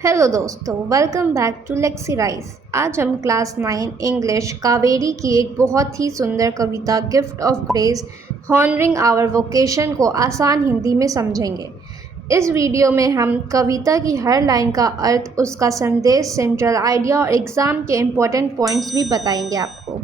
Hello दोस्तों, welcome back to Lexi Rice. आज हम क्लास 9 इंग्लिश कावेरी की एक बहुत ही सुंदर कविता gift of grace honouring our vocation को आसान हिंदी में समझेंगे। इस वीडियो में हम कविता की हर लाइन का अर्थ, उसका संदेश, सेंट्रल आइडिया और एग्ज़ाम के इम्पोर्टेंट पॉइंट्स भी बताएंगे आपको।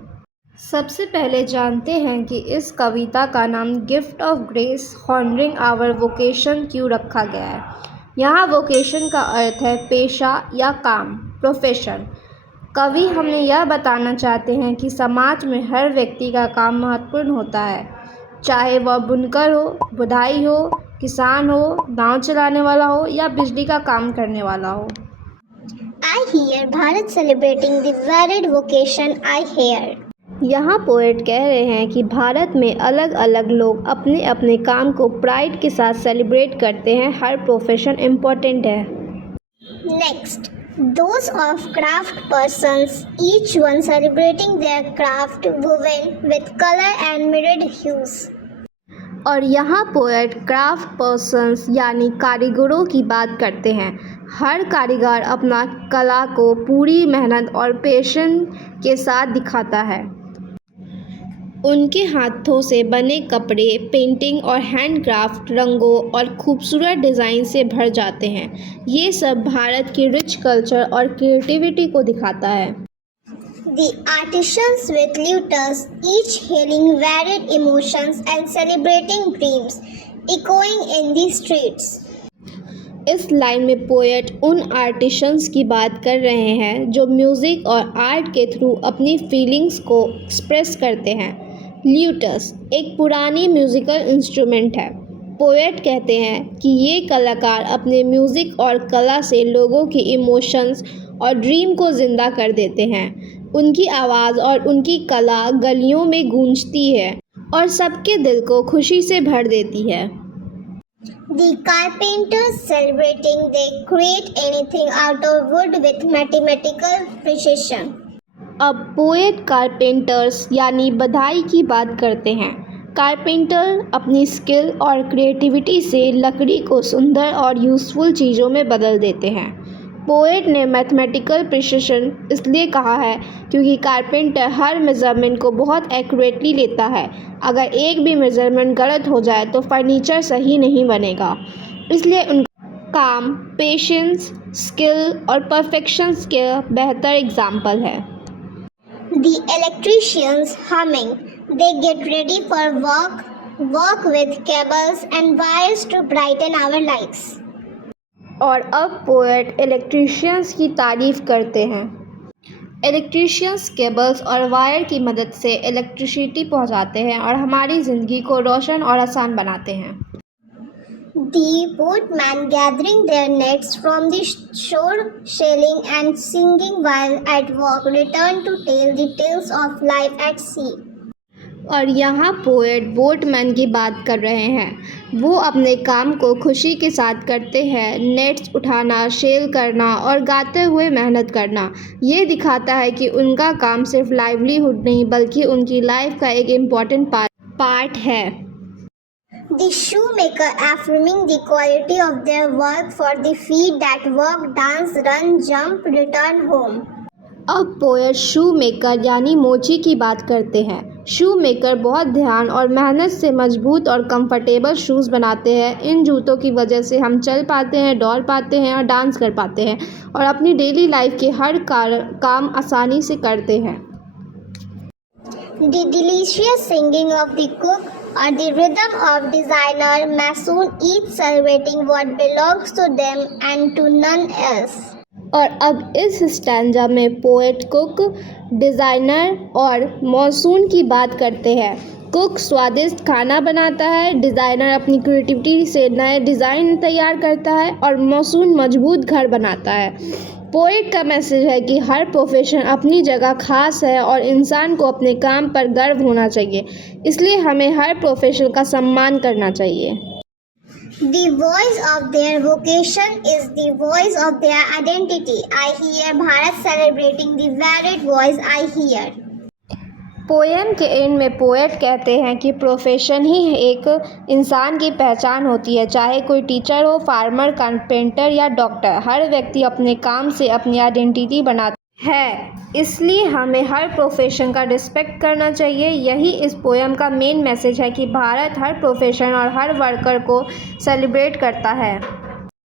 सबसे पहले जानते हैं कि इस कविता का नाम gift of grace honouring our vocation क्यों रखा गया है। यहाँ वोकेशन का अर्थ है पेशा या काम, प्रोफेशन। कवि हमें यह बताना चाहते हैं कि समाज में हर व्यक्ति का काम महत्वपूर्ण होता है, चाहे वह बुनकर हो, बुनाई हो, किसान हो, नाव चलाने वाला हो या बिजली का काम करने वाला हो। I hear Bharat celebrating the varied vocation I hear. यहाँ पोएट कह रहे हैं कि भारत में अलग अलग लोग अपने अपने काम को प्राइड के साथ सेलिब्रेट करते हैं। हर प्रोफेशन इम्पोर्टेंट है। Next, those of craft persons, each one celebrating their craft woven with color and mirrored hues. और यहाँ पोएट क्राफ्ट पर्सन्स यानी कारीगरों की बात करते हैं। हर कारीगर अपना कला को पूरी मेहनत और पैशन के साथ दिखाता है। उनके हाथों से बने कपड़े, पेंटिंग और हैंडक्राफ्ट रंगों और खूबसूरत डिज़ाइन से भर जाते हैं। ये सब भारत की रिच कल्चर और क्रिएटिविटी को दिखाता है। The artisans with lutres, each hailing varied emotions and celebrating dreams, echoing in the streets. इस लाइन में पोएट उन आर्टिशंस की बात कर रहे हैं जो म्यूज़िक और आर्ट के थ्रू अपनी फीलिंग्स को एक्सप्रेस करते हैं। ल्यूटस एक पुरानी म्यूज़िकल इंस्ट्रूमेंट है। पोएट कहते हैं कि ये कलाकार अपने म्यूज़िक और कला से लोगों की इमोशंस और ड्रीम को ज़िंदा कर देते हैं। उनकी आवाज़ और उनकी कला गलियों में गूंजती है और सबके दिल को खुशी से भर देती है। The carpenters celebrating, they create anything out of wood with mathematical precision. अब पोएट कारपेंटर्स यानी बधाई की बात करते हैं। कारपेंटर अपनी स्किल और क्रिएटिविटी से लकड़ी को सुंदर और यूज़फुल चीज़ों में बदल देते हैं। पोएट ने मैथमेटिकल प्रिसिशन इसलिए कहा है क्योंकि कारपेंटर हर मेज़रमेंट को बहुत एक्यूरेटली लेता है। अगर एक भी मेज़रमेंट गलत हो जाए तो फर्नीचर सही नहीं बनेगा। इसलिए उनका काम पेशेंस, स्किल और परफेक्शंस के बेहतर एग्जाम्पल है। The electricians humming, they get ready for work with cables and wires to brighten our lives. और अब पोएट इलेक्ट्रीशियंस की तारीफ़ करते हैं। इलेक्ट्रीशियंस केबल्स और वायर की मदद से इलेक्ट्रिसिटी पहुंचाते हैं और हमारी ज़िंदगी को रोशन और आसान बनाते हैं। The boatmen gathering their nets from the shore, sailing and singing while at work, return to tell the tales of life at sea. और यहाँ पोएट बोटमैन की बात कर रहे हैं। वो अपने काम को खुशी के साथ करते हैं। नेट्स उठाना, शेल करना और गाते हुए मेहनत करना, ये दिखाता है कि उनका काम सिर्फ लाइवलीहुड नहीं बल्कि उनकी लाइफ का एक इम्पॉर्टेंट पार्ट है। The shoemaker affirming the quality of their work for the feet that work, dance, run, jump, return home. अब पोएट शू मेकर यानी मोची की बात करते हैं। शू मेकर बहुत ध्यान और मेहनत से मजबूत और कंफर्टेबल शूज़ बनाते हैं। इन जूतों की वजह से हम चल पाते हैं, दौड़ पाते हैं और डांस कर पाते हैं और अपनी डेली लाइफ के हर काम आसानी से करते हैं। The delicious singing of the cook or the rhythm of designer mason, each celebrating what belongs to them and to none else. और अब इस स्टैंजा में पोएट कुक, डिज़ाइनर और मॉसून की बात करते हैं। कुक स्वादिष्ट खाना बनाता है, डिज़ाइनर अपनी क्रिएटिविटी से नए डिज़ाइन तैयार करता है और मॉसून मजबूत घर बनाता है। पोएट का मैसेज है कि हर प्रोफेशन अपनी जगह खास है और इंसान को अपने काम पर गर्व होना चाहिए। इसलिए हमें हर प्रोफेशन का सम्मान करना चाहिए। The voice of their vocation is the voice of their identity. I hear Bharat celebrating the varied voice I hear. Poem के एंड में पोएट कहते हैं कि प्रोफेशन ही एक इंसान की पहचान होती है, चाहे कोई टीचर हो, फार्मर, कारपेंटर या डॉक्टर। हर व्यक्ति अपने काम से अपनी आइडेंटिटी बनाता है, इसलिए हमें हर प्रोफेशन का रिस्पेक्ट करना चाहिए। यही इस पोएम का मेन मैसेज है कि भारत हर प्रोफेशन और हर वर्कर को सेलिब्रेट करता है।